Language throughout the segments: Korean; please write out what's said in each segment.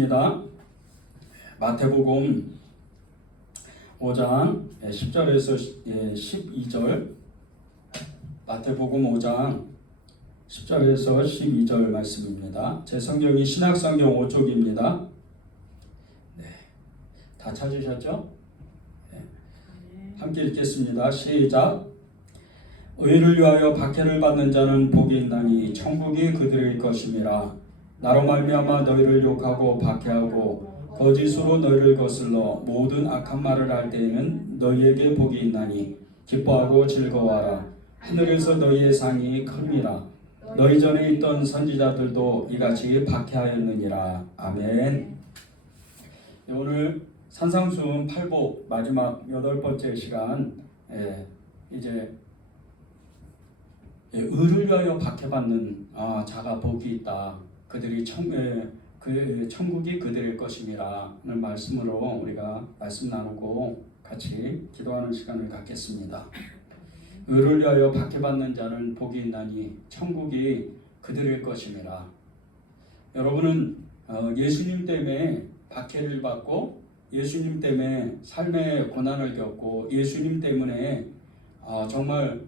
입니다. 마태복음 5장 10절에서 12절, 마태복음 5장 10절에서 12절 말씀입니다. 제 성경이 신약성경 5쪽입니다. 네, 다 찾으셨죠? 네. 함께 읽겠습니다. 시작. 의를 위하여 박해를 받는 자는 복이 있나니 천국이 그들의 것임이라. 나로 말미암아 너희를 욕하고 박해하고 거짓으로 너희를 거슬러 모든 악한 말을 할 때에는 너희에게 복이 있나니 기뻐하고 즐거워하라. 하늘에서 너희의 상이 큽니다. 너희 전에 있던 선지자들도 이같이 박해하였느니라. 아멘. 오늘 산상수훈 8복 마지막 8번째 시간, 이제 의를 위하여 박해받는 자가 복이 있다. 그들이 천국이 그들의 것임이라는 말씀으로 우리가 말씀 나누고 같이 기도하는 시간을 갖겠습니다. 의를 위하여 박해받는 자는 복이 있나니 천국이 그들의 것임이라. 여러분은 예수님 때문에 박해를 받고 예수님 때문에 삶의 고난을 겪고 예수님 때문에 정말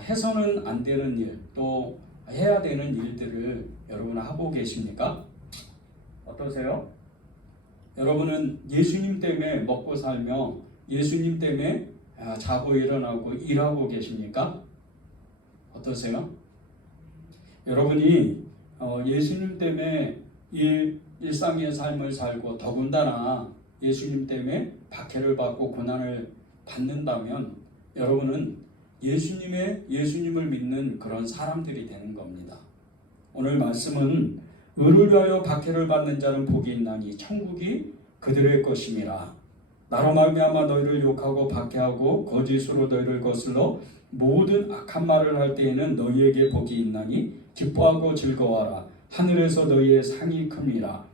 해서는 안 되는 일, 또 해야 되는 일들을 여러분 하고 계십니까? 어떠세요? 여러분은 예수님 때문에 먹고 살며 예수님 때문에 자고 일어나고 일하고 계십니까? 어떠세요? 여러분이 예수님 때문에 일상의 삶을 살고 더군다나 예수님 때문에 박해를 받고 고난을 받는다면 여러분은 예수님을 믿는 그런 사람들이 되는 겁니다. 오늘 말씀은 의를 위하여 박해를 받는 자는 복이 있나니 천국이 그들의 것임이라. 나로 말미암아 너희를 욕하고 박해하고 거짓으로 너희를 거슬러 모든 악한 말을 할 때에는 너희에게 복이 있나니 기뻐하고 즐거워하라. 하늘에서 너희의 상이 큽니다.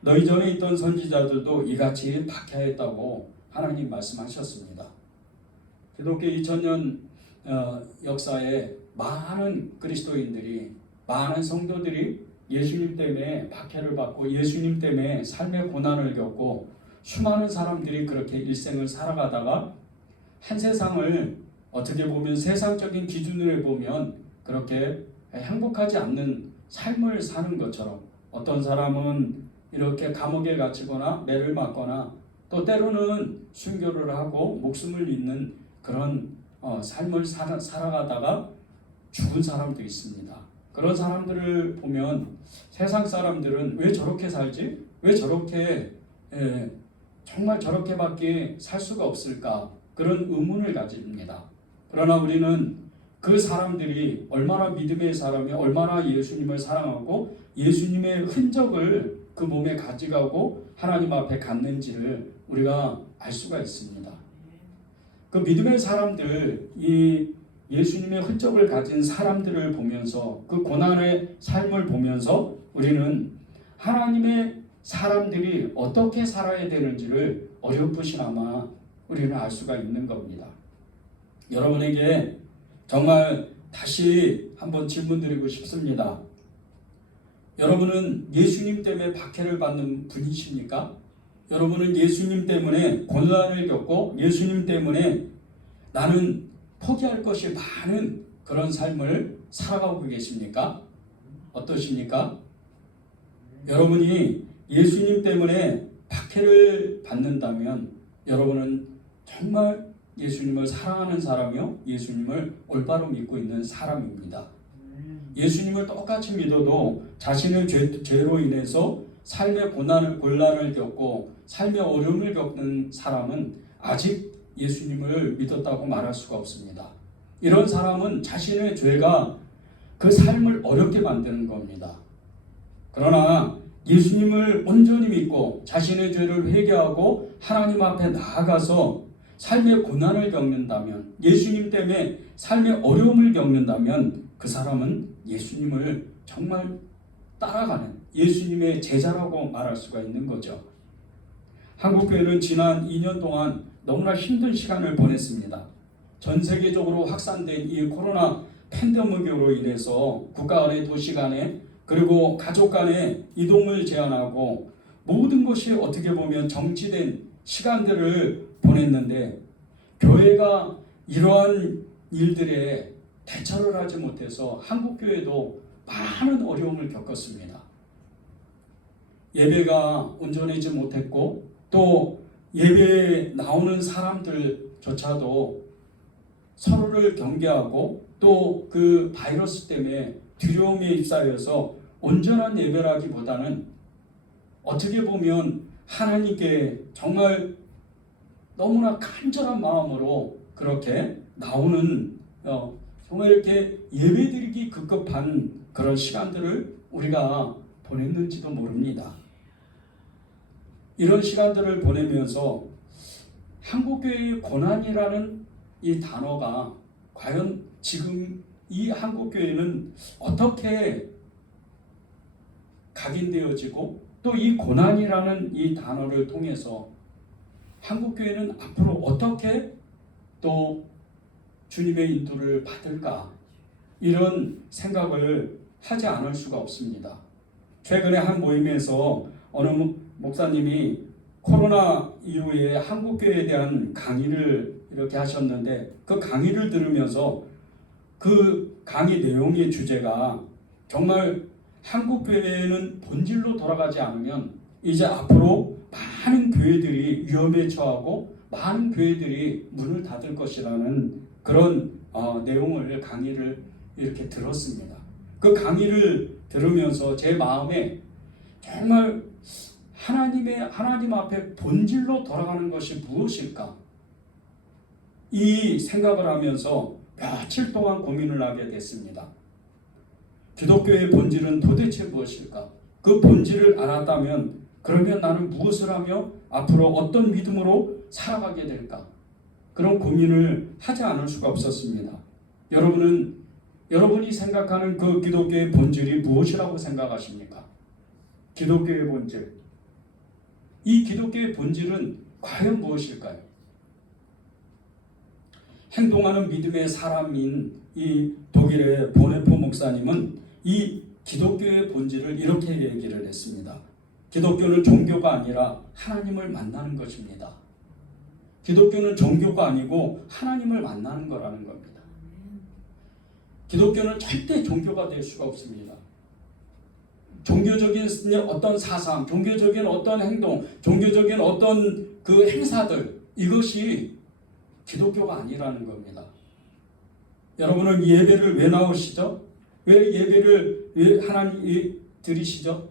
너희 전에 있던 선지자들도 이같이 박해했다고 하나님 말씀하셨습니다. 기독교 2000년 역사에 많은 그리스도인들이, 많은 성도들이 예수님 때문에 박해를 받고 예수님 때문에 삶의 고난을 겪고 수많은 사람들이 그렇게 일생을 살아가다가 한 세상을 어떻게 보면 세상적인 기준으로 보면 그렇게 행복하지 않는 삶을 사는 것처럼, 어떤 사람은 이렇게 감옥에 갇히거나 매를 맞거나 또 때로는 순교를 하고 목숨을 잃는 그런 삶을 살아가다가 죽은 사람도 있습니다. 그런 사람들을 보면 세상 사람들은 왜 저렇게 살지? 왜 저렇게 정말 저렇게밖에 살 수가 없을까? 그런 의문을 가집니다. 그러나 우리는 그 사람들이 얼마나 믿음의 사람이, 얼마나 예수님을 사랑하고 예수님의 흔적을 그 몸에 가져가고 하나님 앞에 갔는지를 우리가 알 수가 있습니다. 그 믿음의 사람들, 이 예수님의 흔적을 가진 사람들을 보면서, 그 고난의 삶을 보면서 우리는 하나님의 사람들이 어떻게 살아야 되는지를 어렴풋이나마 우리는 알 수가 있는 겁니다. 여러분에게 정말 다시 한번 질문 드리고 싶습니다. 여러분은 예수님 때문에 박해를 받는 분이십니까? 여러분은 예수님 때문에 고난을 겪고 예수님 때문에 나는 포기할 것이 많은 그런 삶을 살아가고 계십니까? 어떠십니까? 여러분이 예수님 때문에 박해를 받는다면 여러분은 정말 예수님을 사랑하는 사람이요, 예수님을 올바로 믿고 있는 사람입니다. 예수님을 똑같이 믿어도 자신의 죄로 인해서 삶의 곤란을 겪고 삶의 어려움을 겪는 사람은 아직 예수님을 믿었다고 말할 수가 없습니다. 이런 사람은 자신의 죄가 그 삶을 어렵게 만드는 겁니다. 그러나 예수님을 온전히 믿고 자신의 죄를 회개하고 하나님 앞에 나아가서 삶의 고난을 겪는다면, 예수님 때문에 삶의 어려움을 겪는다면 그 사람은 예수님을 정말 따라가는 예수님의 제자라고 말할 수가 있는 거죠. 한국교회는 지난 2년 동안 너무나 힘든 시간을 보냈습니다. 전 세계적으로 확산된 이 코로나 팬데믹으로 인해서 국가 간의, 도시 간의, 그리고 가족 간의 이동을 제한하고 모든 것이 어떻게 보면 정지된 시간들을 보냈는데 교회가 이러한 일들에 대처를 하지 못해서 한국교회도 많은 어려움을 겪었습니다. 예배가 온전하지 못했고 또 예배에 나오는 사람들조차도 서로를 경계하고 또 그 바이러스 때문에 두려움에 휩싸여서 온전한 예배라기보다는 어떻게 보면 하나님께 정말 너무나 간절한 마음으로 그렇게 나오는 정말 이렇게 예배드리기 급급한 그런 시간들을 우리가 보냈는지도 모릅니다. 이런 시간들을 보내면서 한국교회의 고난이라는 이 단어가 과연 지금 이 한국교회는 어떻게 각인되어지고 또 이 고난이라는 이 단어를 통해서 한국교회는 앞으로 어떻게 또 주님의 인도를 받을까 이런 생각을 하지 않을 수가 없습니다. 최근에 한 모임에서 어느 목사님이 코로나 이후에 한국교회에 대한 강의를 이렇게 하셨는데 그 강의를 들으면서 그 강의 내용의 주제가 정말 한국교회는 본질로 돌아가지 않으면 이제 앞으로 많은 교회들이 위험에 처하고 많은 교회들이 문을 닫을 것이라는 그런 내용을 강의를 이렇게 들었습니다. 그 강의를 들으면서 제 마음에 정말 하나님 앞에 본질로 돌아가는 것이 무엇일까? 이 생각을 하면서 며칠 동안 고민을 하게 됐습니다. 기독교의 본질은 도대체 무엇일까? 그 본질을 알았다면 그러면 나는 무엇을 하며 앞으로 어떤 믿음으로 살아가게 될까? 그런 고민을 하지 않을 수가 없었습니다. 여러분이 생각하는 그 기독교의 본질이 무엇이라고 생각하십니까? 기독교의 본질. 이 기독교의 본질은 과연 무엇일까요? 행동하는 믿음의 사람인 이 독일의 보네포 목사님은 이 기독교의 본질을 이렇게 얘기를 했습니다. 기독교는 종교가 아니라 하나님을 만나는 것입니다. 기독교는 종교가 아니고 하나님을 만나는 거라는 겁니다. 기독교는 절대 종교가 될 수가 없습니다. 종교적인 어떤 사상, 종교적인 어떤 행동, 종교적인 어떤 그 행사들, 이것이 기독교가 아니라는 겁니다. 여러분은 예배를 왜 나오시죠? 왜 예배를 왜 하나님 드리시죠?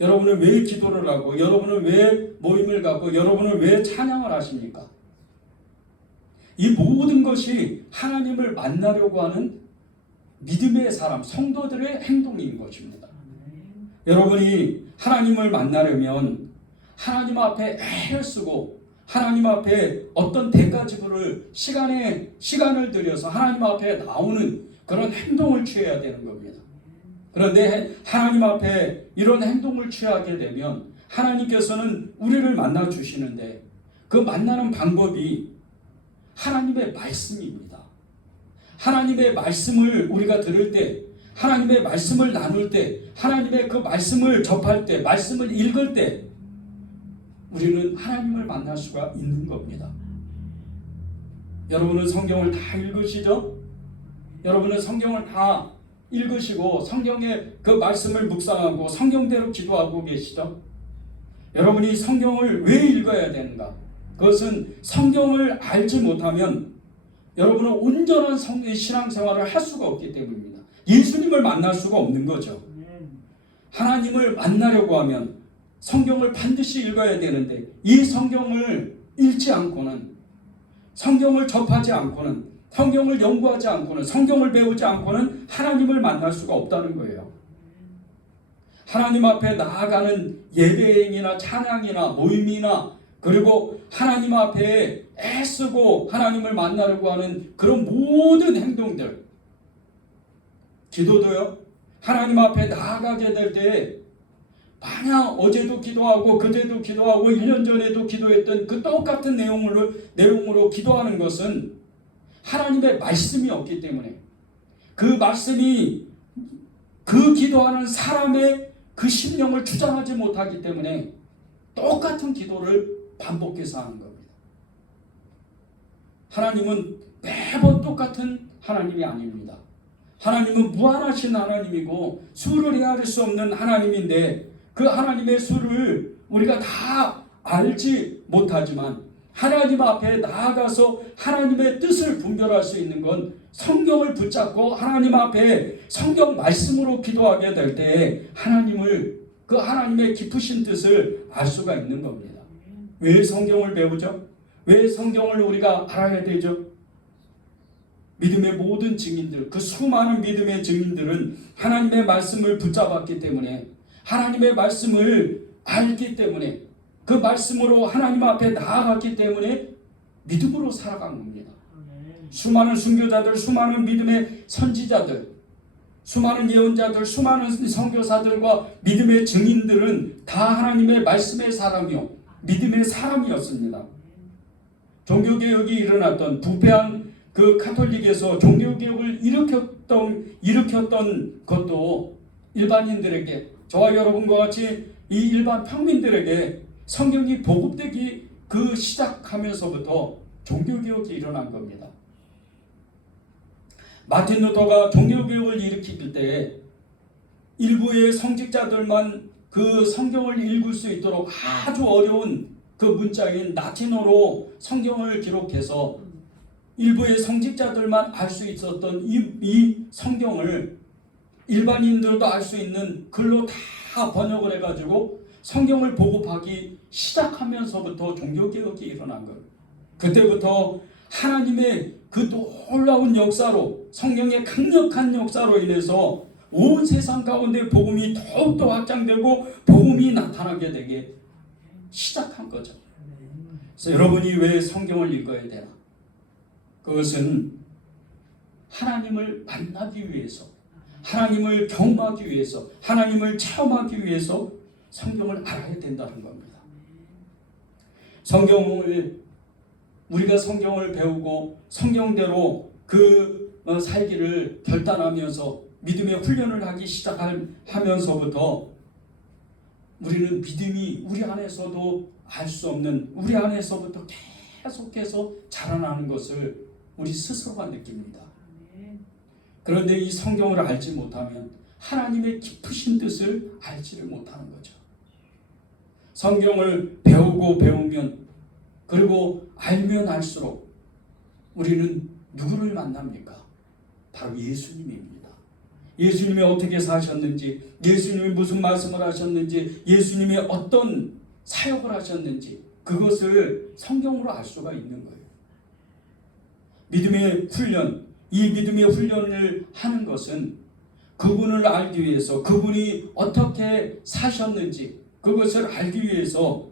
여러분은 왜 기도를 하고, 여러분은 왜 모임을 갖고, 여러분은 왜 찬양을 하십니까? 이 모든 것이 하나님을 만나려고 하는 믿음의 사람, 성도들의 행동인 것입니다. 여러분이 하나님을 만나려면 하나님 앞에 애를 쓰고 하나님 앞에 어떤 대가 지불을 시간을 들여서 하나님 앞에 나오는 그런 행동을 취해야 되는 겁니다. 그런데 하나님 앞에 이런 행동을 취하게 되면 하나님께서는 우리를 만나 주시는데 그 만나는 방법이 하나님의 말씀입니다. 하나님의 말씀을 우리가 들을 때, 하나님의 말씀을 나눌 때, 하나님의 그 말씀을 접할 때, 말씀을 읽을 때 우리는 하나님을 만날 수가 있는 겁니다. 여러분은 성경을 다 읽으시죠? 여러분은 성경을 다 읽으시고 성경의 그 말씀을 묵상하고 성경대로 기도하고 계시죠? 여러분이 성경을 왜 읽어야 되는가? 그것은 성경을 알지 못하면 여러분은 온전한 신앙생활을 할 수가 없기 때문입니다. 예수님을 만날 수가 없는 거죠. 하나님을 만나려고 하면 성경을 반드시 읽어야 되는데 이 성경을 읽지 않고는, 성경을 접하지 않고는, 성경을 연구하지 않고는, 성경을 배우지 않고는 하나님을 만날 수가 없다는 거예요. 하나님 앞에 나아가는 예배행이나 찬양이나 모임이나 그리고 하나님 앞에 애쓰고 하나님을 만나려고 하는 그런 모든 행동들, 기도도요, 하나님 앞에 나아가게 될 때 만약 어제도 기도하고 그제도 기도하고 1년 전에도 기도했던 그 똑같은 내용으로 기도하는 것은 하나님의 말씀이 없기 때문에, 그 말씀이 그 기도하는 사람의 그 심령을 주장하지 못하기 때문에 똑같은 기도를 반복해서 하는 겁니다. 하나님은 매번 똑같은 하나님이 아닙니다. 하나님은 무한하신 하나님이고 수를 헤아릴 수 없는 하나님인데 그 하나님의 수를 우리가 다 알지 못하지만 하나님 앞에 나아가서 하나님의 뜻을 분별할 수 있는 건 성경을 붙잡고 하나님 앞에 성경 말씀으로 기도하게 될 때 그 하나님의 깊으신 뜻을 알 수가 있는 겁니다. 왜 성경을 배우죠? 왜 성경을 우리가 알아야 되죠? 믿음의 모든 증인들, 그 수많은 믿음의 증인들은 하나님의 말씀을 붙잡았기 때문에 하나님의 말씀을 알기 때문에 그 말씀으로 하나님 앞에 나아갔기 때문에 믿음으로 살아간 겁니다. 수많은 순교자들, 수많은 믿음의 선지자들, 수많은 예언자들, 수많은 선교사들과 믿음의 증인들은 다 하나님의 말씀의 사람이요 믿음의 사람이었습니다. 종교개혁이 일어났던 부패한 그 카톨릭에서 종교개혁을 일으켰던 것도 일반인들에게, 저와 여러분과 같이 이 일반 평민들에게 성경이 보급되기 시작하면서부터 종교개혁이 일어난 겁니다. 마틴 루터가 종교개혁을 일으킬 때 일부의 성직자들만 그 성경을 읽을 수 있도록 아주 어려운 그 문자인 라틴어로 성경을 기록해서 일부의 성직자들만 알 수 있었던 이 성경을 일반인들도 알 수 있는 글로 다 번역을 해가지고 성경을 보급하기 시작하면서부터 종교개혁이 일어난 거예요. 그때부터 하나님의 그 놀라운 역사로, 성경의 강력한 역사로 인해서 온 세상 가운데 복음이 더욱더 확장되고 복음이 나타나게 되게 시작한 거죠. 그래서 여러분이 왜 성경을 읽어야 되나? 그것은 하나님을 만나기 위해서, 하나님을 경험하기 위해서, 하나님을 체험하기 위해서 성경을 알아야 된다는 겁니다. 우리가 성경을 배우고 성경대로 살기를 결단하면서 믿음의 훈련을 하기 시작하면서부터 우리는 믿음이 우리 안에서도 알 수 없는, 우리 안에서부터 계속해서 자라나는 것을 우리 스스로가 느낍니다. 그런데 이 성경을 알지 못하면 하나님의 깊으신 뜻을 알지를 못하는 거죠. 성경을 배우면 그리고 알면 알수록 우리는 누구를 만납니까? 바로 예수님입니다. 예수님이 어떻게 사셨는지, 예수님이 무슨 말씀을 하셨는지, 예수님이 어떤 사역을 하셨는지 그것을 성경으로 알 수가 있는 거예요. 믿음의 훈련, 이 믿음의 훈련을 하는 것은 그분을 알기 위해서, 그분이 어떻게 사셨는지 그것을 알기 위해서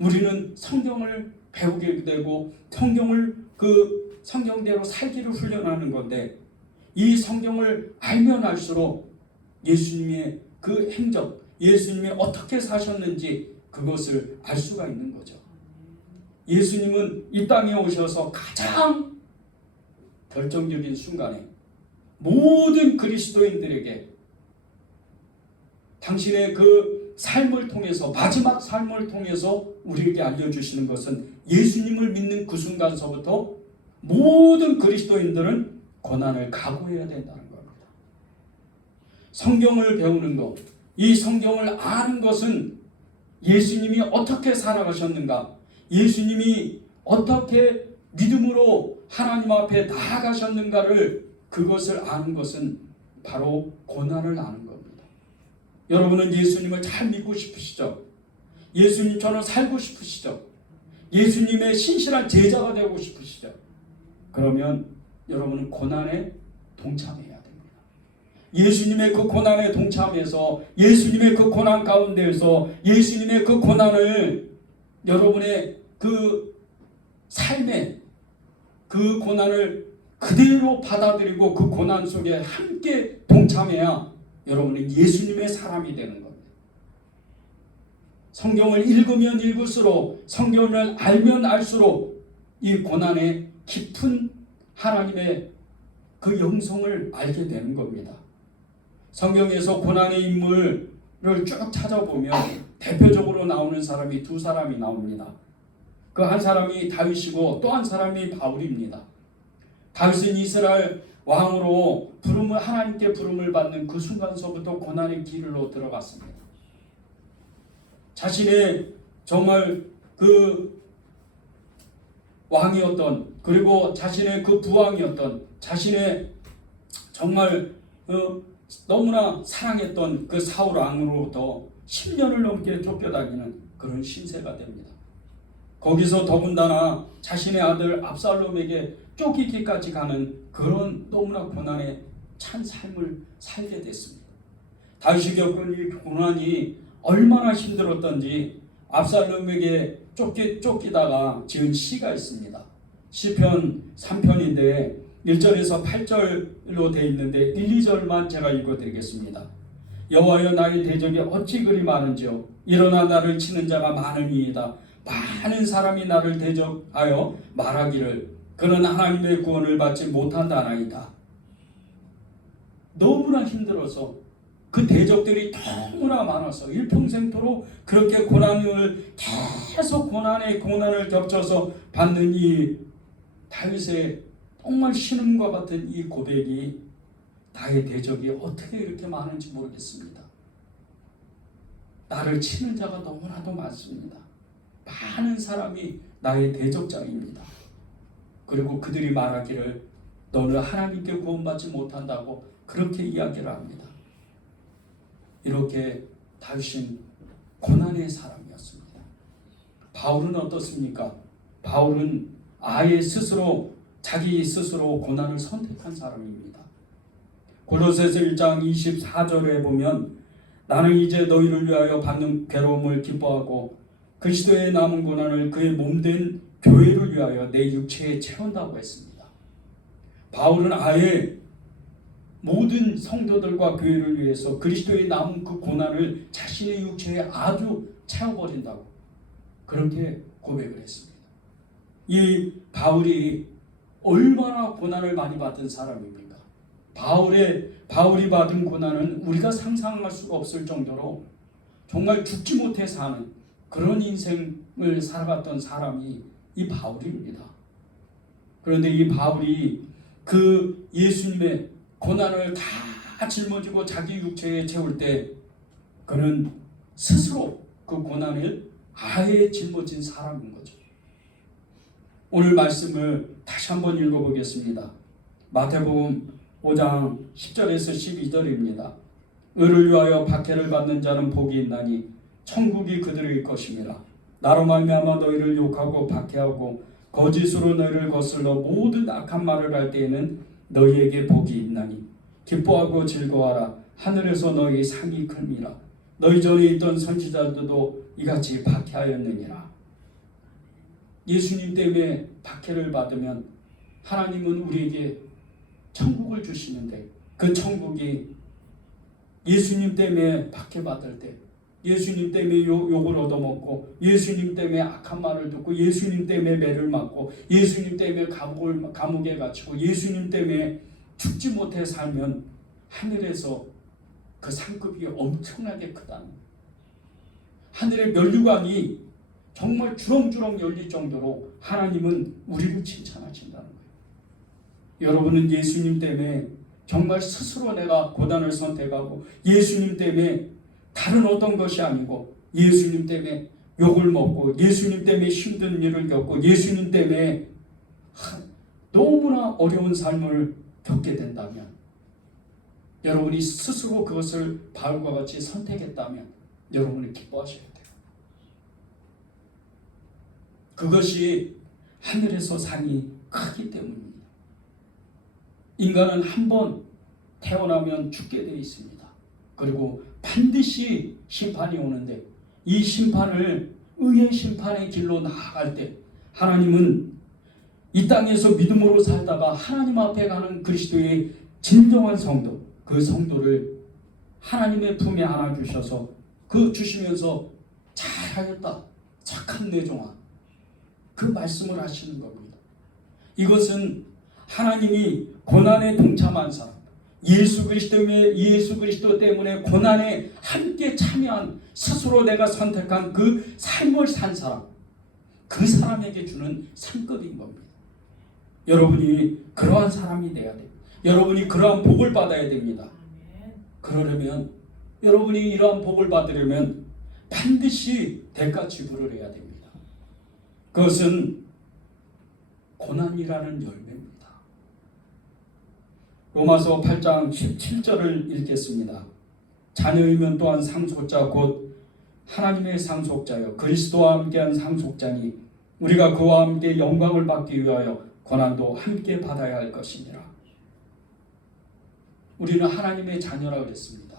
우리는 성경을 배우게 되고 성경대로 살기를 훈련하는 건데, 이 성경을 알면 알수록 예수님의 그 행적, 예수님이 어떻게 사셨는지 그것을 알 수가 있는 거죠. 예수님은 이 땅에 오셔서 가장 결정적인 순간에 모든 그리스도인들에게 당신의 그 삶을 통해서, 마지막 삶을 통해서 우리에게 알려주시는 것은 예수님을 믿는 그 순간서부터 모든 그리스도인들은 고난을 각오해야 된다는 겁니다. 성경을 배우는 것, 이 성경을 아는 것은 예수님이 어떻게 살아가셨는가, 예수님이 어떻게 믿음으로 하나님 앞에 나아가셨는가를, 그것을 아는 것은 바로 고난을 아는 겁니다. 여러분은 예수님을 잘 믿고 싶으시죠? 예수님처럼 살고 싶으시죠? 예수님의 신실한 제자가 되고 싶으시죠? 그러면 여러분은 고난에 동참해야 됩니다. 예수님의 그 고난에 동참해서, 예수님의 그 고난 가운데에서 예수님의 그 고난을 여러분의 그 삶에 그 고난을 그대로 받아들이고 그 고난 속에 함께 동참해야 여러분은 예수님의 사람이 되는 겁니다. 성경을 읽으면 읽을수록, 성경을 알면 알수록 이 고난의 깊은 하나님의 그 영성을 알게 되는 겁니다. 성경에서 고난의 인물을 쭉 찾아보면 대표적으로 나오는 사람이 두 사람이 나옵니다. 그 한 사람이 다윗이고 또 한 사람이 바울입니다. 다윗은 이스라엘 왕으로 하나님께 부름을 받는 그 순간서부터 고난의 길로 들어갔습니다. 자신의 정말 그 왕이었던, 그리고 자신의 그 부왕이었던, 자신의 정말 너무나 사랑했던 그 사울 왕으로부터 10년을 넘게 쫓겨다니는 그런 신세가 됩니다. 거기서 더군다나 자신의 아들 압살롬에게 쫓기기까지 가는 그런 너무나 고난에 찬 삶을 살게 됐습니다. 다윗이 겪은 이 고난이 얼마나 힘들었던지 압살롬에게 쫓기다가 지은 시가 있습니다. 시편 3편인데 1절에서 8절로 되어 있는데 1, 2절만 제가 읽어드리겠습니다. 여호와여 나의 대적이 어찌 그리 많은지요. 일어나 나를 치는 자가 많으니이다. 많은 사람이 나를 대적하여 말하기를 그는 하나님의 구원을 받지 못한다나이다. 너무나 힘들어서 그 대적들이 너무나 많아서 일평생토록 그렇게 고난을 계속 고난을 겹쳐서 받는 이 다윗의 정말 신음과 같은 이 고백이 나의 대적이 어떻게 이렇게 많은지 모르겠습니다. 나를 치는 자가 너무나도 많습니다. 많은 사람이 나의 대적자입니다. 그리고 그들이 말하기를 너는 하나님께 구원받지 못한다고 그렇게 이야기를 합니다. 이렇게 다윗은 고난의 사람이었습니다. 바울은 어떻습니까? 바울은 아예 자기 스스로 고난을 선택한 사람입니다. 골로새서 1장 24절에 보면 나는 이제 너희를 위하여 받는 괴로움을 기뻐하고 그리스도의 남은 고난을 그의 몸된 교회를 위하여 내 육체에 채운다고 했습니다. 바울은 아예 모든 성도들과 교회를 위해서 그리스도의 남은 그 고난을 자신의 육체에 아주 채워버린다고 그렇게 고백을 했습니다. 이 바울이 얼마나 고난을 많이 받은 사람입니까? 바울이 받은 고난은 우리가 상상할 수가 없을 정도로 정말 죽지 못해 사는 그런 인생을 살아갔던 사람이 이 바울입니다. 그런데 이 바울이 그 예수님의 고난을 다 짊어지고 자기 육체에 채울 때 그는 스스로 그 고난을 아예 짊어진 사람인 거죠. 오늘 말씀을 다시 한번 읽어보겠습니다. 마태복음 5장 10절에서 12절입니다. 의를 위하여 박해를 받는 자는 복이 있나니 천국이 그들의 것임이라. 나로 말미암아 너희를 욕하고 박해하고 거짓으로 너희를 거슬러 모든 악한 말을 할 때에는 너희에게 복이 있나니 기뻐하고 즐거워하라. 하늘에서 너희 상이 큽니다. 너희 전에 있던 선지자들도 이같이 박해하였느니라. 예수님 때문에 박해를 받으면 하나님은 우리에게 천국을 주시는데 그 천국이 예수님 때문에 박해받을 때, 예수님 때문에 욕을 얻어먹고, 예수님 때문에 악한 말을 듣고, 예수님 때문에 매를 맞고, 예수님 때문에 감옥에 갇히고, 예수님 때문에 죽지 못해 살면 하늘에서 그 상급이 엄청나게 크다는, 하늘의 면류관이 정말 주렁주렁 열릴 정도로 하나님은 우리를 칭찬하신다는 거예요. 여러분은 예수님 때문에 정말 스스로 내가 고난을 선택하고 예수님 때문에 다른 어떤 것이 아니고 예수님 때문에 욕을 먹고 예수님 때문에 힘든 일을 겪고 예수님 때문에 너무나 어려운 삶을 겪게 된다면, 여러분이 스스로 그것을 바울과 같이 선택했다면 여러분이 기뻐하셔야 돼요. 그것이 하늘에서 상이 크기 때문입니다. 인간은 한 번 태어나면 죽게 되어 있습니다. 그리고 반드시 심판이 오는데 이 심판을 의의 심판의 길로 나아갈 때 하나님은 이 땅에서 믿음으로 살다가 하나님 앞에 가는 그리스도의 진정한 성도, 그 성도를 하나님의 품에 안아주셔서 주시면서 잘하였다, 착한 내 종아, 그 말씀을 하시는 겁니다. 이것은 하나님이 고난에 동참한 사람, 예수 그리스도 때문에 고난에 함께 참여한, 스스로 내가 선택한 그 삶을 산 사람, 그 사람에게 주는 상급인 겁니다. 여러분이 그러한 사람이 돼야 돼요. 여러분이 그러한 복을 받아야 됩니다. 그러려면, 여러분이 이러한 복을 받으려면 반드시 대가 지불을 해야 됩니다. 그것은 고난이라는 열매입니다. 로마서 8장 17절을 읽겠습니다. 자녀이면 또한 상속자 곧 하나님의 상속자여 그리스도와 함께한 상속자니 우리가 그와 함께 영광을 받기 위하여 고난도 함께 받아야 할 것이니라. 우리는 하나님의 자녀라고 그랬습니다.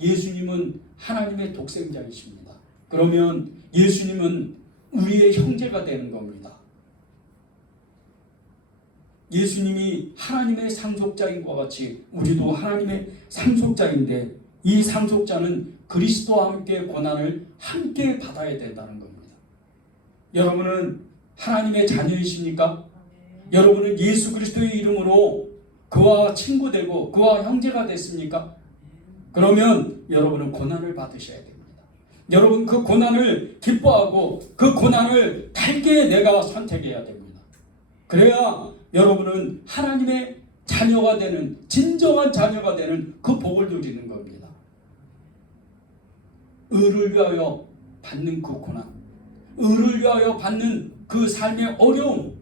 예수님은 하나님의 독생자이십니다. 그러면 예수님은 우리의 형제가 되는 겁니다. 예수님이 하나님의 상속자인 것 같이 우리도 하나님의 상속자인데, 이 상속자는 그리스도와 함께 고난을 함께 받아야 된다는 겁니다. 여러분은 하나님의 자녀이십니까? 여러분은 예수 그리스도의 이름으로 그와 친구 되고 그와 형제가 됐습니까? 그러면 여러분은 고난을 받으셔야 됩니다. 여러분 그 고난을 기뻐하고 그 고난을 달게 내가 선택해야 됩니다. 그래야 여러분은 하나님의 자녀가 되는, 진정한 자녀가 되는 그 복을 누리는 겁니다. 의를 위하여 받는 그 고난, 의를 위하여 받는 그 삶의 어려움,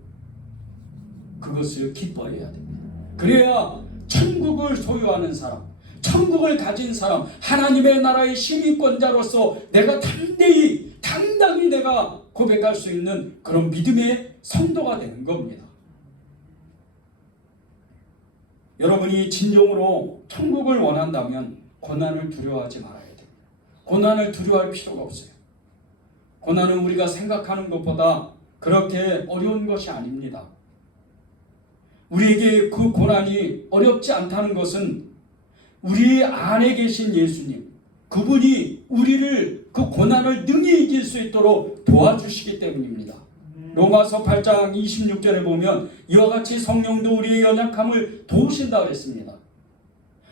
그것을 기뻐해야 됩니다. 그래야 천국을 소유하는 사람, 천국을 가진 사람, 하나님의 나라의 시민권자로서 내가 당당히 내가 고백할 수 있는 그런 믿음의 성도가 되는 겁니다. 여러분이 진정으로 천국을 원한다면 고난을 두려워하지 말아야 됩니다. 고난을 두려워할 필요가 없어요. 고난은 우리가 생각하는 것보다 그렇게 어려운 것이 아닙니다. 우리에게 그 고난이 어렵지 않다는 것은 우리 안에 계신 예수님, 그분이 우리를 그 고난을 능히 이길 수 있도록 도와주시기 때문입니다. 로마서 8장 26절에 보면 이와 같이 성령도 우리의 연약함을 도우신다 그랬습니다.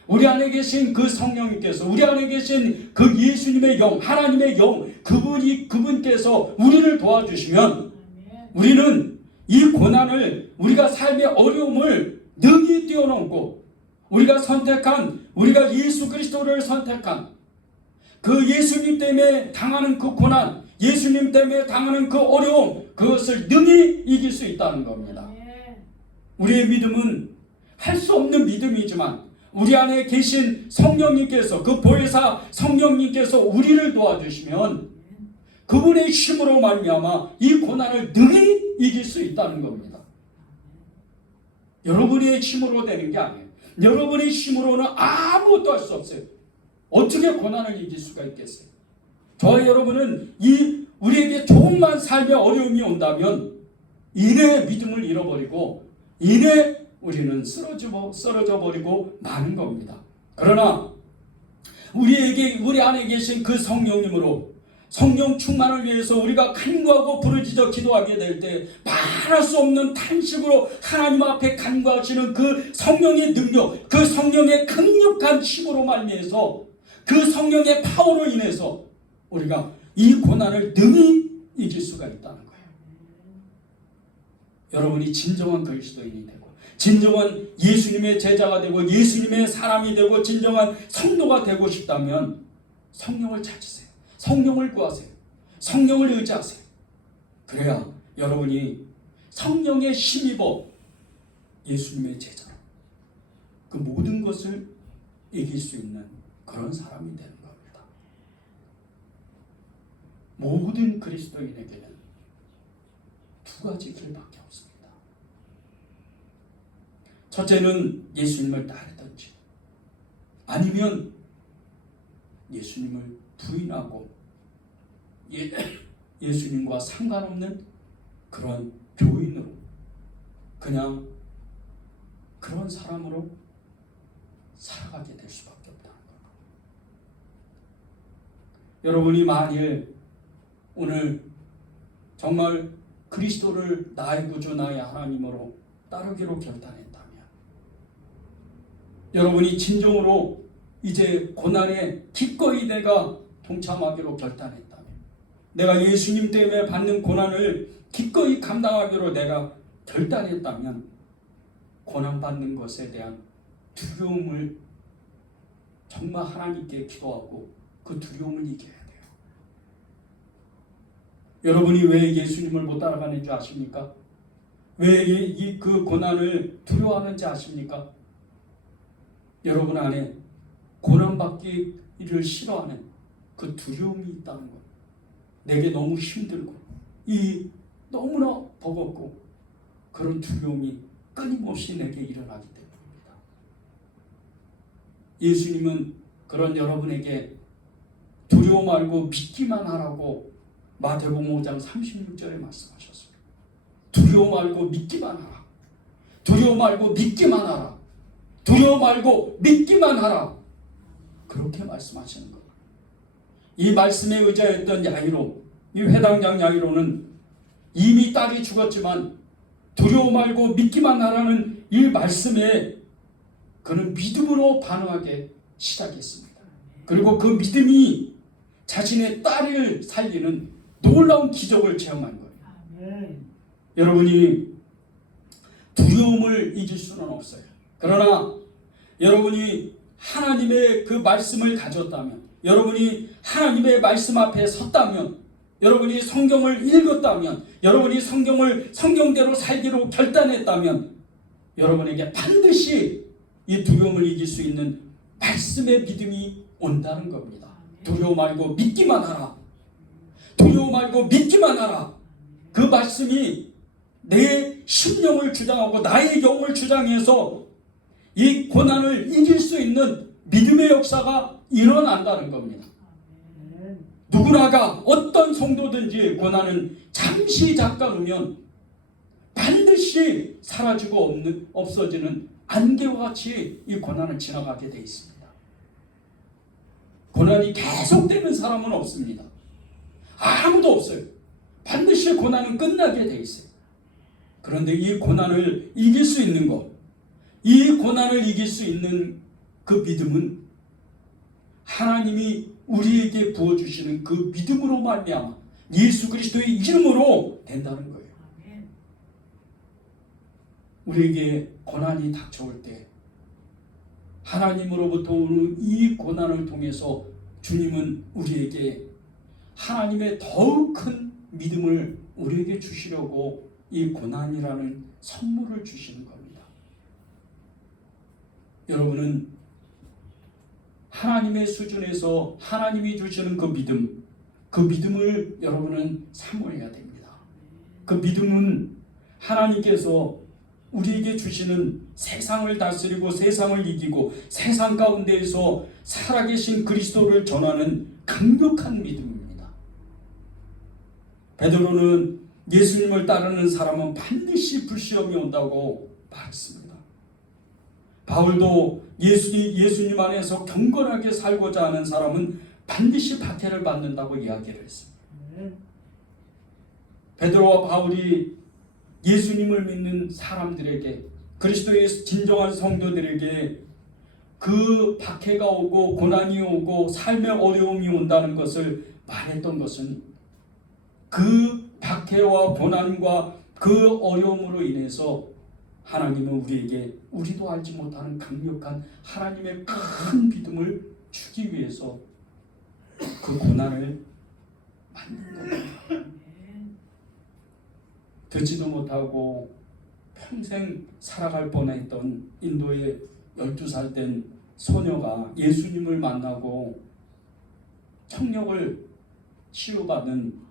우리 안에 계신 그 성령님께서, 우리 안에 계신 그 예수님의 영, 하나님의 영, 그분께서 우리를 도와주시면 우리는 이 고난을, 우리가 삶의 어려움을 능히 뛰어넘고 우리가 예수 그리스도를 선택한 그 예수님 때문에 당하는 그 고난, 예수님 때문에 당하는 그 어려움, 그것을 능히 이길 수 있다는 겁니다. 우리의 믿음은 할 수 없는 믿음이지만 우리 안에 계신 성령님께서, 그 보혜사 성령님께서 우리를 도와주시면 그분의 힘으로 말미암아 이 고난을 능히 이길 수 있다는 겁니다. 여러분의 힘으로 되는 게 아니에요. 여러분의 힘으로는 아무것도 할 수 없어요. 어떻게 고난을 이길 수가 있겠어요? 저와 여러분은 우리에게 조금만 삶의 어려움이 온다면 이내 믿음을 잃어버리고 이내 우리는 쓰러져 버리고 마는 겁니다. 그러나 우리 안에 계신 그 성령님으로, 성령 충만을 위해서 우리가 간구하고 부르짖어 기도하게 될 때 말할 수 없는 탄식으로 하나님 앞에 간구하시는 그 성령의 능력, 그 성령의 강력한 힘으로 말미해서, 그 성령의 파워로 인해서 우리가 이 고난을 능히 이길 수가 있다는 거예요. 여러분이 진정한 그리스도인이 되고 진정한 예수님의 제자가 되고 예수님의 사람이 되고 진정한 성도가 되고 싶다면 성령을 찾으세요. 성령을 구하세요. 성령을 의지하세요. 그래야 여러분이 성령에 힘입어 예수님의 제자로 그 모든 것을 이길 수 있는 그런 사람이 되는 겁니다. 모든 그리스도인에게는 두 가지 길밖에 없습니다. 첫째는 예수님을 따르든지 아니면 예수님을 부인하고 예수님과 상관없는 그런 교인으로, 그냥 그런 사람으로 살아가게 될 수밖에 없다는 겁니다. 여러분이 만일 오늘 정말 그리스도를 나의 구주 나의 하나님으로 따르기로 결단했다면 여러분이 진정으로 이제 고난에 기꺼이 내가 동참하기로 결단했다면, 내가 예수님 때문에 받는 고난을 기꺼이 감당하기로 내가 결단했다면, 고난받는 것에 대한 두려움을 정말 하나님께 기도하고 그 두려움을 이겨야 돼요. 여러분이 왜 예수님을 못 따라가는 줄 아십니까? 왜 그 고난을 두려워하는지 아십니까? 여러분 안에 고난받기를 싫어하는 그 두려움이 있다는 거예요. 내게 너무 힘들고 너무나 버겁고 그런 두려움이 끊임없이 내게 일어나기 때문입니다. 예수님은 그런 여러분에게 두려워 말고 믿기만 하라고 마태복음 5장 36절에 말씀하셨습니다. 두려워 말고 믿기만 하라. 두려워 말고 믿기만 하라. 두려워 말고 믿기만 하라. 그렇게 말씀하시는 거예요. 이 말씀에 의지하였던 야이로, 이 회당장 야이로는 이미 딸이 죽었지만 두려워 말고 믿기만 하라는 이 말씀에 그는 믿음으로 반응하게 시작했습니다. 그리고 그 믿음이 자신의 딸을 살리는 놀라운 기적을 체험한 거예요. 여러분이 두려움을 이길 수는 없어요. 그러나 여러분이 하나님의 그 말씀을 가졌다면, 여러분이 하나님의 말씀 앞에 섰다면, 여러분이 성경을 읽었다면, 여러분이 성경대로 살기로 결단했다면, 여러분에게 반드시 이 두려움을 이길 수 있는 말씀의 믿음이 온다는 겁니다. 두려워 말고 믿기만 하라. 두려워 말고 믿기만 하라. 그 말씀이 내 심령을 주장하고 나의 영을 주장해서 이 고난을 이길 수 있는 믿음의 역사가 일어난다는 겁니다. 누구나가 어떤 성도든지 고난은 잠시 잠깐 오면 반드시 사라지고 없어지는 안개와 같이 이 고난을 지나가게 되어 있습니다. 고난이 계속되는 사람은 없습니다. 아무도 없어요. 반드시 고난은 끝나게 되어 있어요. 그런데 이 고난을 이길 수 있는 것, 이 고난을 이길 수 있는 그 믿음은 하나님이 우리에게 부어주시는 그 믿음으로 말미암아 예수 그리스도의 이름으로 된다는 거예요. 우리에게 고난이 닥쳐올 때 하나님으로부터 오는 이 고난을 통해서 주님은 우리에게 하나님의 더욱 큰 믿음을 우리에게 주시려고 이 고난이라는 선물을 주시는 겁니다. 여러분은 하나님의 수준에서 하나님이 주시는 그 믿음을 여러분은 사모해야 됩니다. 그 믿음은 하나님께서 우리에게 주시는 세상을 다스리고 세상을 이기고 세상 가운데에서 살아계신 그리스도를 전하는 강력한 믿음입니다. 베드로는 예수님을 따르는 사람은 반드시 불시험이 온다고 말했습니다. 바울도 예수님 안에서 경건하게 살고자 하는 사람은 반드시 박해를 받는다고 이야기를 했습니다. 베드로와 바울이 예수님을 믿는 사람들에게, 그리스도의 진정한 성도들에게 그 박해가 오고 고난이 오고 삶의 어려움이 온다는 것을 말했던 것은 그 박해와 고난과 그 어려움으로 인해서 하나님은 우리에게 우리도 알지 못하는 강력한 하나님의 큰 믿음을 주기 위해서 그 고난을 만든 겁니다. 듣지도 못하고 평생 살아갈 뻔했던 인도의 12살 된 소녀가 예수님을 만나고 청력을 치유받은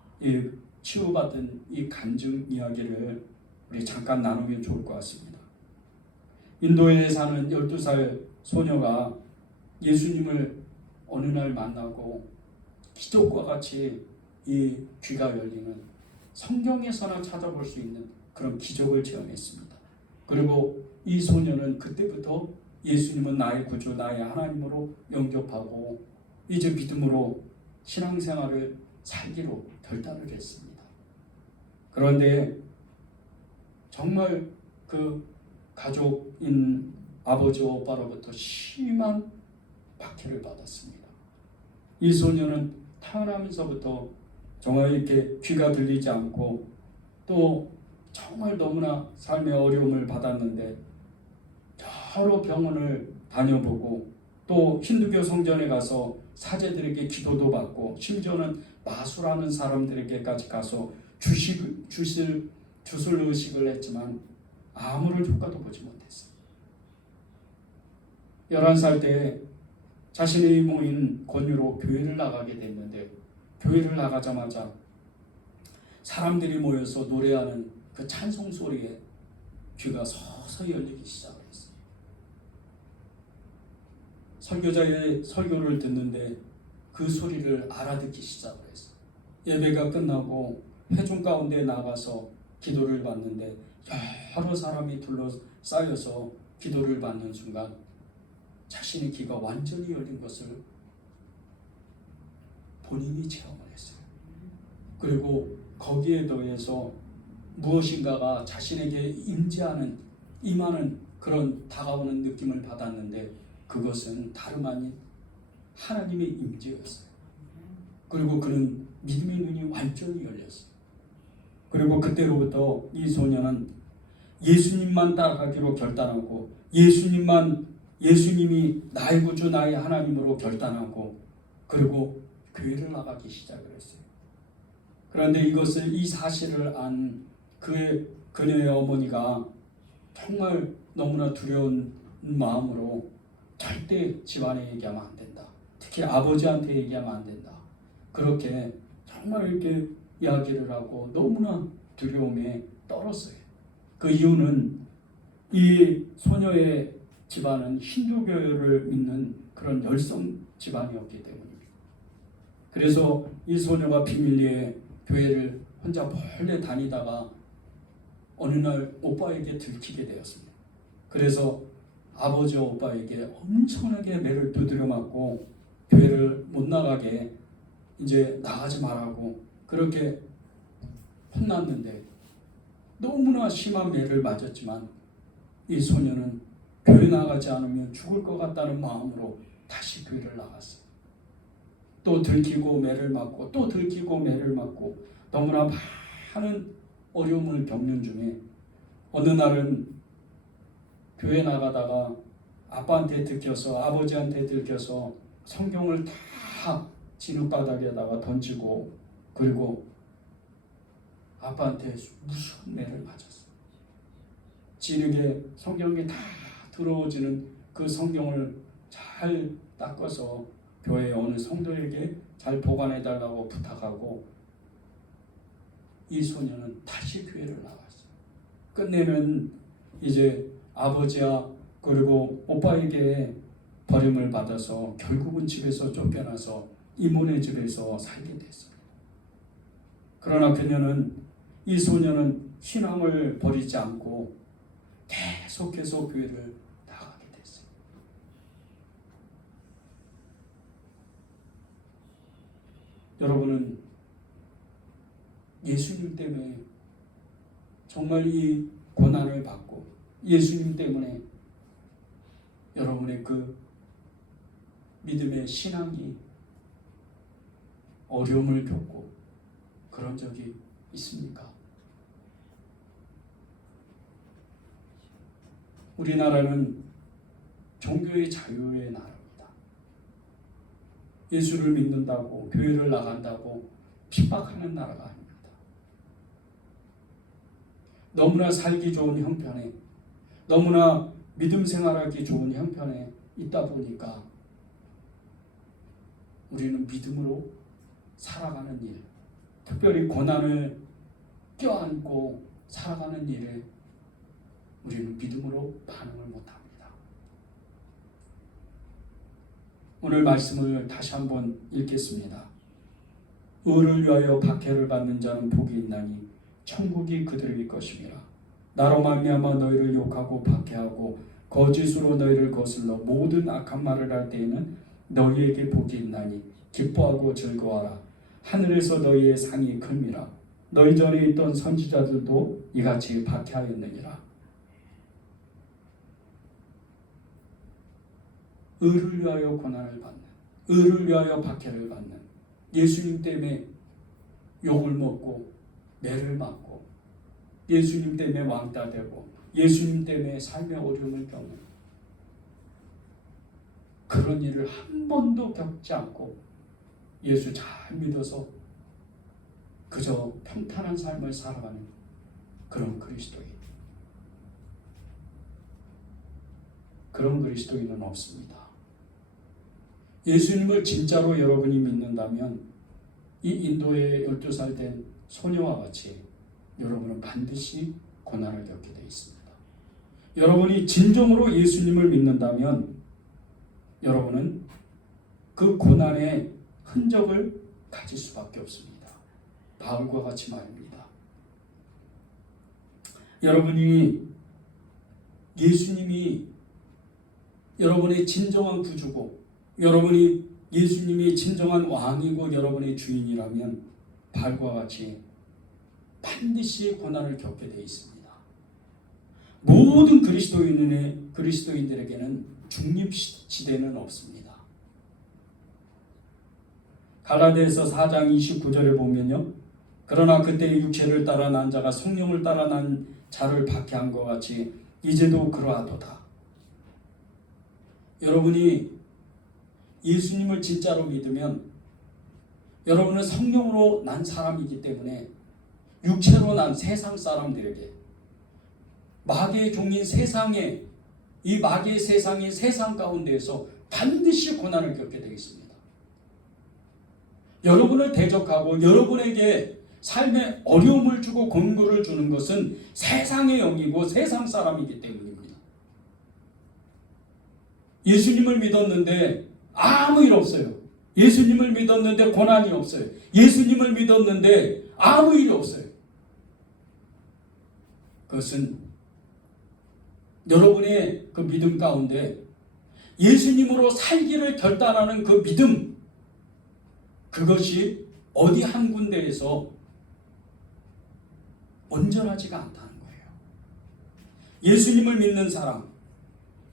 이 간증 이야기를 우리 잠깐 나누면 좋을 것 같습니다. 인도에 사는 12살 소녀가 예수님을 어느 날 만나고 기적과 같이 이 귀가 열리는, 성경에서나 찾아볼 수 있는 그런 기적을 체험했습니다. 그리고 이 소녀는 그때부터 예수님은 나의 구주, 나의 하나님으로 영접하고 이제 믿음으로 신앙생활을 살기로 결단을 했습니다. 그런데 정말 그 가족인 아버지와 오빠로부터 심한 박해를 받았습니다. 이 소녀는 태어나면서부터 정말 이렇게 귀가 들리지 않고 또 정말 너무나 삶의 어려움을 받았는데 여러 병원을 다녀보고 또 힌두교 성전에 가서 사제들에게 기도도 받고 심지어는 마술하는 사람들에게까지 가서 주술 의식을 했지만 아무런 효과도 보지 못했어요. 11살 때 자신의 이모인 권유로 교회를 나가게 됐는데 교회를 나가자마자 사람들이 모여서 노래하는 그 찬송 소리에 귀가 서서히 열리기 시작을 했어요. 설교자의 설교를 듣는데 그 소리를 알아듣기 시작을 했어요. 예배가 끝나고 회중 가운데 나가서 기도를 받는데 여러 사람이 둘러싸여서 기도를 받는 순간 자신의 귀가 완전히 열린 것을 본인이 체험을 했어요. 그리고 거기에 더해서 무엇인가가 자신에게 임하는 그런 다가오는 느낌을 받았는데 그것은 다름 아닌 하나님의 임재였어요. 그리고 그는 믿음의 눈이 완전히 열렸어요. 그리고 그때로부터 이 소녀는 예수님만 따라가기로 결단하고 예수님이 나의 구주 나의 하나님으로 결단하고 그리고 교회를 나가기 시작을 했어요. 그런데 이 사실을 안 그녀의 어머니가 정말 너무나 두려운 마음으로 절대 집안에 얘기하면 안 된다. 특히 아버지한테 얘기하면 안 된다. 그렇게 정말 이렇게 이야기를 하고 너무나 두려움에 떨었어요. 그 이유는 이 소녀의 집안은 힌두교를 믿는 그런 열성 집안이었기 때문입니다. 그래서 이 소녀가 비밀리에 교회를 혼자 몰래 다니다가 어느 날 오빠에게 들키게 되었습니다. 그래서 아버지와 오빠에게 엄청나게 매를 두드려 맞고 교회를 못 나가게 이제 나가지 말라고 그렇게 혼났는데 너무나 심한 매를 맞았지만 이 소녀는 교회 나가지 않으면 죽을 것 같다는 마음으로 다시 교회를 나갔어요. 또 들키고 매를 맞고 또 들키고 매를 맞고 너무나 많은 어려움을 겪는 중에 어느 날은 교회 나가다가 아빠한테 들켜서 아버지한테 들켜서 성경을 다 진흙바닥에다가 던지고 그리고 아빠한테 무슨 매를 맞았어요. 진흙에 성경이 다 들어오지는 그 성경을 잘 닦아서 교회 어느 성도에게 잘 보관해달라고 부탁하고 이 소녀는 다시 교회를 나갔어요. 끝내는 이제 아버지와 그리고 오빠에게 버림을 받아서 결국은 집에서 쫓겨나서 이모네 집에서 살게 됐어요. 그러나 이 소녀는 신앙을 버리지 않고 계속해서 교회를 나가게 됐어요. 여러분은 예수님 때문에 정말 이 고난을 받고 예수님 때문에 여러분의 그 믿음의 신앙이 어려움을 겪고 그런 적이 있습니까? 우리나라는 종교의 자유의 나라입니다. 예수를 믿는다고 교회를 나간다고 핍박하는 나라가 아닙니다. 너무나 살기 좋은 형편에 너무나 믿음 생활하기 좋은 형편에 있다 보니까 우리는 믿음으로 살아가는 일, 특별히 고난을 껴안고 살아가는 일에 우리는 믿음으로 반응을 못합니다. 오늘 말씀을 다시 한번 읽겠습니다. 의를 위하여 박해를 받는 자는 복이 있나니 천국이 그들의 것임이라. 나로 말미암아 너희를 욕하고 박해하고 거짓으로 너희를 거슬러 모든 악한 말을 할 때에는 너희에게 복이 있나니 기뻐하고 즐거워하라. 하늘에서 너희의 상이 큽니다. 너희 전에 있던 선지자들도 이같이 박해하였느니라. 의를 위하여 고난을 받는, 의를 위하여 박해를 받는, 예수님 때문에 욕을 먹고 매를 맞고 예수님 때문에 왕따 되고 예수님 때문에 삶의 어려움을 겪는 그런 일을 한 번도 겪지 않고 예수 잘 믿어서 그저 평탄한 삶을 살아가는 그런 그리스도인. 그런 그리스도인은 없습니다. 예수님을 진짜로 여러분이 믿는다면 이 인도의 12살 된 소녀와 같이 여러분은 반드시 고난을 겪게 되어 있습니다. 여러분이 진정으로 예수님을 믿는다면 여러분은 그 고난의 흔적을 가질 수밖에 없습니다. 바울과 같이 말입니다. 여러분이 예수님이 여러분의 진정한 구주고 여러분이 예수님이 진정한 왕이고 여러분의 주인이라면 바울과 같이 반드시 고난을 겪게 되어 있습니다. 모든 그리스도인들에게는 중립지대는 없습니다. 갈라디아서 4장 29절에 보면요. 그러나 그때 육체를 따라 난 자가 성령을 따라 난 자를 박해한 것 같이 이제도 그러하도다. 여러분이 예수님을 진짜로 믿으면 여러분은 성령으로 난 사람이기 때문에 육체로 난 세상 사람들에게 마귀의 종인 세상에 이 마귀의 세상이 세상 가운데에서 반드시 고난을 겪게 되겠습니다. 여러분을 대적하고 여러분에게 삶에 어려움을 주고 공고를 주는 것은 세상의 영이고 세상 사람이기 때문입니다. 예수님을 믿었는데 아무 일 없어요. 예수님을 믿었는데 고난이 없어요. 예수님을 믿었는데 아무 일이 없어요. 그것은 여러분의 그 믿음 가운데 예수님으로 살기를 결단하는 그 믿음, 그것이 어디 한 군데에서 온전하지가 않다는 거예요. 예수님을 믿는 사람,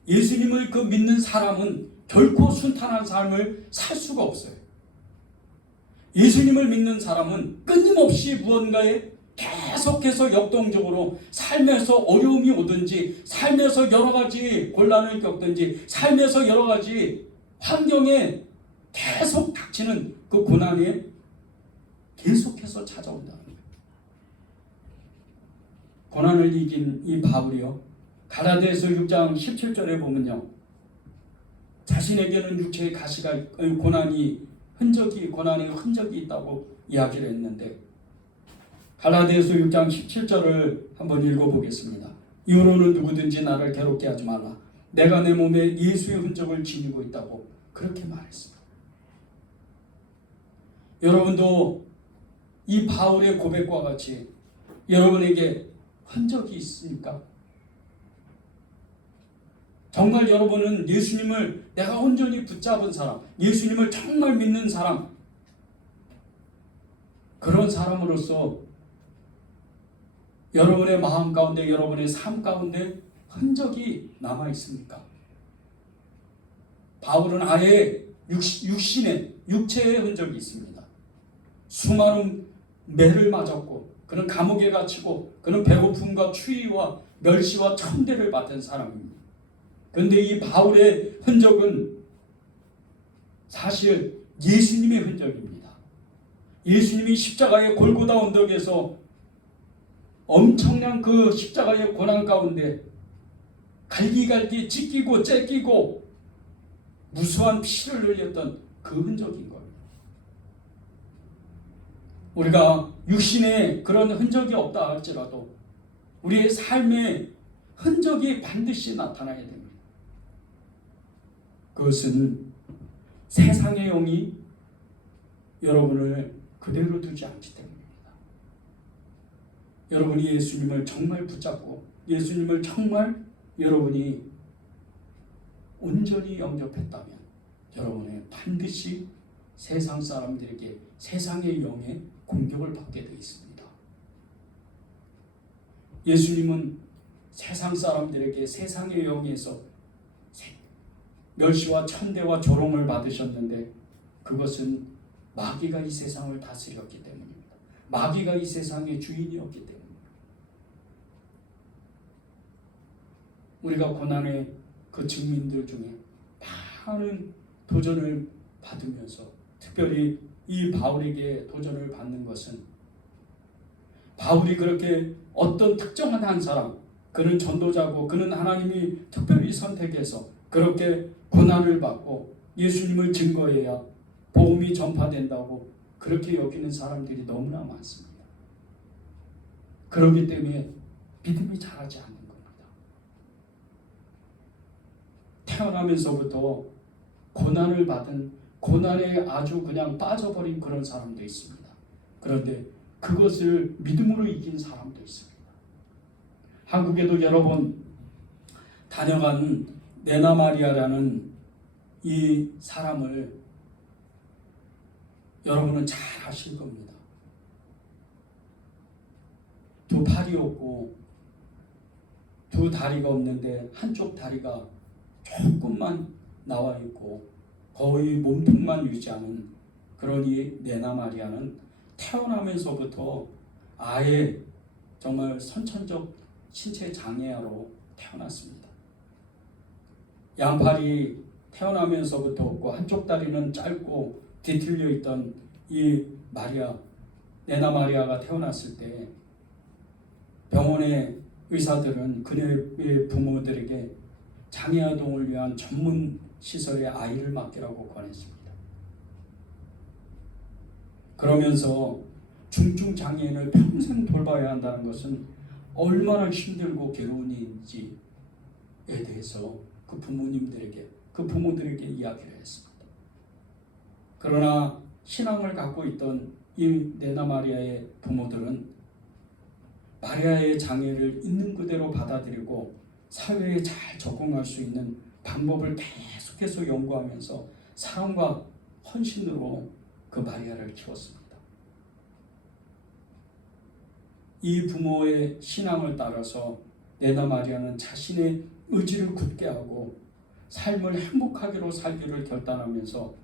예수님을 그 믿는 사람은 결코 순탄한 삶을 살 수가 없어요. 예수님을 믿는 사람은 끊임없이 무언가에 계속해서 역동적으로 삶에서 어려움이 오든지 삶에서 여러 가지 곤란을 겪든지 삶에서 여러 가지 환경에 계속 닥치는 그 고난이 계속해서 찾아온다는 거예요. 고난을 이긴 이 바울이요. 갈라디아서 6장 17절에 보면요. 자신에게는 육체의 가시가 고난의 흔적이 있다고 이야기를 했는데 갈라디아서 6장 17절을 한번 읽어보겠습니다. 이후로는 누구든지 나를 괴롭게 하지 말라. 내가 내 몸에 예수의 흔적을 지니고 있다고 그렇게 말했습니다. 여러분도 이 바울의 고백과 같이 여러분에게 흔적이 있습니까? 정말 여러분은 예수님을 내가 온전히 붙잡은 사람, 예수님을 정말 믿는 사람, 그런 사람으로서 여러분의 마음 가운데, 여러분의 삶 가운데 흔적이 남아 있습니까? 바울은 아예 육체의 흔적이 있습니다. 수많은 매를 맞았고 그는 감옥에 갇히고 그는 배고픔과 추위와 멸시와 천대를 받은 사람입니다. 그런데 이 바울의 흔적은 사실 예수님의 흔적입니다. 예수님이 십자가의 골고다 언덕에서 엄청난 그 십자가의 고난 가운데 갈기갈기 찢기고 째끼고 무수한 피를 흘렸던 그 흔적인 겁니다. 우리가 육신에 그런 흔적이 없다 할지라도 우리의 삶의 흔적이 반드시 나타나야 됩니다. 그것은 세상의 영이 여러분을 그대로 두지 않기 때문입니다. 여러분이 예수님을 정말 붙잡고 예수님을 정말 여러분이 온전히 영접했다면 여러분은 반드시 세상 사람들에게 세상의 영의 공격을 받게 되어 있습니다. 예수님은 세상 사람들에게 세상의 영에서 멸시와 천대와 조롱을 받으셨는데 그것은 마귀가 이 세상을 다스렸기 때문입니다. 마귀가 이 세상의 주인이었기 때문입니다. 우리가 고난의 그 증민들 중에 많은 도전을 받으면서 특별히 이 바울에게 도전을 받는 것은 바울이 그렇게 어떤 특정한 한 사람, 그는 전도자고 그는 하나님이 특별히 선택해서 그렇게 고난을 받고 예수님을 증거해야 복음이 전파된다고 그렇게 여기는 사람들이 너무나 많습니다. 그렇기 때문에 믿음이 자라지 않는 겁니다. 태어나면서부터 고난을 받은 고난에 아주 그냥 빠져버린 그런 사람도 있습니다. 그런데 그것을 믿음으로 이긴 사람도 있습니다. 한국에도 여러 번 다녀간 네나 마리아라는 이 사람을 여러분은 잘 아실 겁니다. 두 팔이 없고 두 다리가 없는데 한쪽 다리가 조금만 나와 있고 거의 몸통만 유지하는 그런 이 네나 마리아는 태어나면서부터 아예 정말 선천적 신체 장애아로 태어났습니다. 양팔이 태어나면서부터 없고 한쪽 다리는 짧고 뒤틀려 있던 이 마리아, 네나 마리아가 태어났을 때 병원의 의사들은 그녀의 부모들에게 장애아동을 위한 전문 시설에 아이를 맡기라고 권했습니다. 그러면서 중증 장애인을 평생 돌봐야 한다는 것은 얼마나 힘들고 괴로운 일인지에 대해서 그 부모들에게 이야기를 했습니다. 그러나 신앙을 갖고 있던 이 네나 마리아의 부모들은 마리아의 장애를 있는 그대로 받아들이고 사회에 잘 적응할 수 있는 방법을 계속해서 연구하면서 사랑과 헌신으로 그 마리아를 키웠습니다. 이 부모의 신앙을 따라서 네나 마리아는 자신의 의지를 굳게 하고 삶을 행복하기로 살기를 결단하면서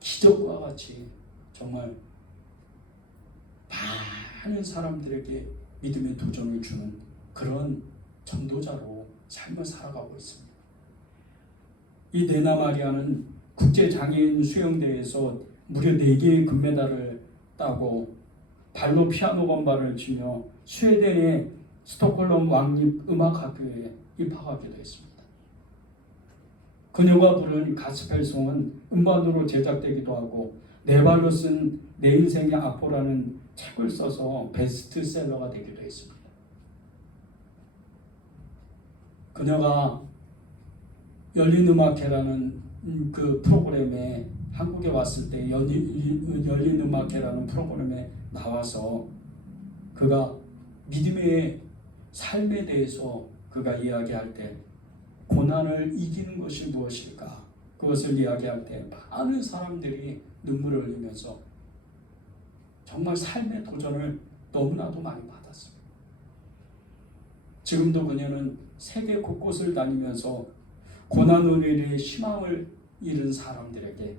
기적과 같이 정말 많은 사람들에게 믿음의 도전을 주는 그런 전도자로 삶을 살아가고 있습니다. 이 네나 마리아는 국제장애인 수영대회에서 무려 4개의 금메달을 따고 발로 피아노 건반을 치며 스웨덴의 스톡홀름 왕립음악학교에 입학하기도 했습니다. 그녀가 부른 가스펠송은 음반으로 제작되기도 하고 네 발로 쓴 내 인생의 악보라는 책을 써서 베스트셀러가 되기도 했습니다. 그녀가 열린음악회라는 그 프로그램에 한국에 왔을 때 열린음악회라는 프로그램에 나와서 그가 믿음의 삶에 대해서 그가 이야기할 때 고난을 이기는 것이 무엇일까? 그것을 이야기할 때 많은 사람들이 눈물을 흘리면서 정말 삶의 도전을 너무나도 많이 받았습니다. 지금도 그녀는 세계 곳곳을 다니면서 고난으로 인해 희망을 잃은 사람들에게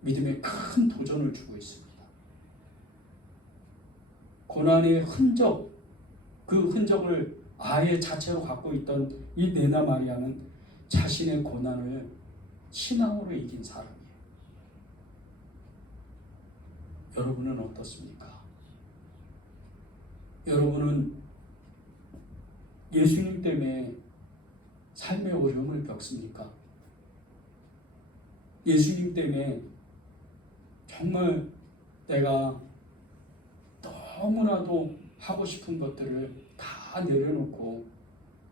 믿음의 큰 도전을 주고 있습니다. 고난의 흔적, 그 흔적을 아예 자체로 갖고 있던 이 네나 마리아는 자신의 고난을 신앙으로 이긴 사람이에요. 여러분은 어떻습니까? 여러분은 예수님 때문에 삶의 어려움을 겪습니까? 예수님 때문에 정말 내가 너무나도 하고 싶은 것들을 다 내려놓고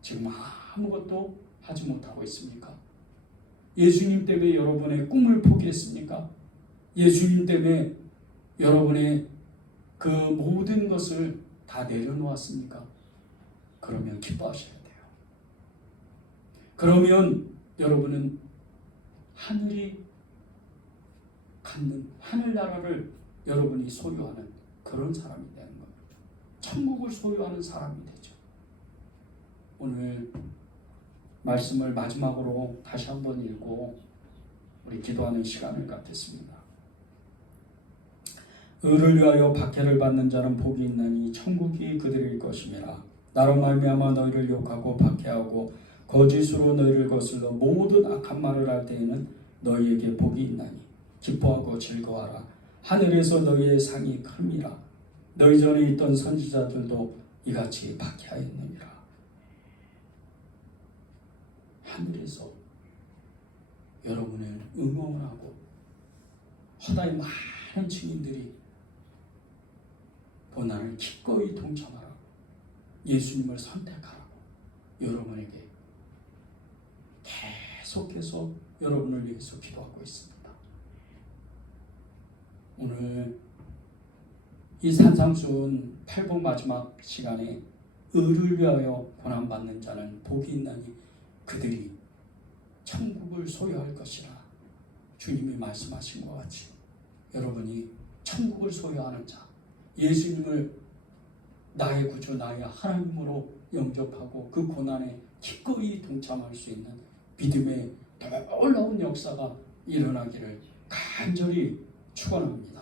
지금 아무것도 하지 못하고 있습니까? 예수님 때문에 여러분의 꿈을 포기했습니까? 예수님 때문에 여러분의 그 모든 것을 다 내려놓았습니까? 그러면 기뻐하셔야 돼요. 그러면 여러분은 하늘이 갖는 하늘나라를 여러분이 소유하는 그런 사람이 되는 겁니다. 천국을 소유하는 사람이 되죠. 오늘 말씀을 마지막으로 다시 한번 읽고 우리 기도하는 시간을 갖겠습니다. 의를 위하여 박해를 받는 자는 복이 있나니 천국이 그들일 것임이라. 나로 말미암아 너희를 욕하고 박해하고 거짓으로 너희를 거슬러 모든 악한 말을 할 때에는 너희에게 복이 있나니 기뻐하고 즐거워하라. 하늘에서 너희의 상이 큽니다. 너희 전에 있던 선지자들도 이같이 박해하였느니라. 하늘에서 여러분을 응원하고 허다히 많은 증인들이 고난을 기꺼이 동참하라고, 예수님을 선택하라고 여러분에게 계속해서 여러분을 위해서 기도하고 있습니다. 오늘 이 산상수훈 8복 마지막 시간에 의를 위하여 고난받는 자는 복이 있나니 그들이 천국을 소유할 것이라 주님이 말씀하신 것 같이 여러분이 천국을 소유하는 자, 예수님을 나의 구주, 나의 하나님으로 영접하고 그 고난에 기꺼이 동참할 수 있는 믿음의 놀라운 역사가 일어나기를 간절히 축원합니다.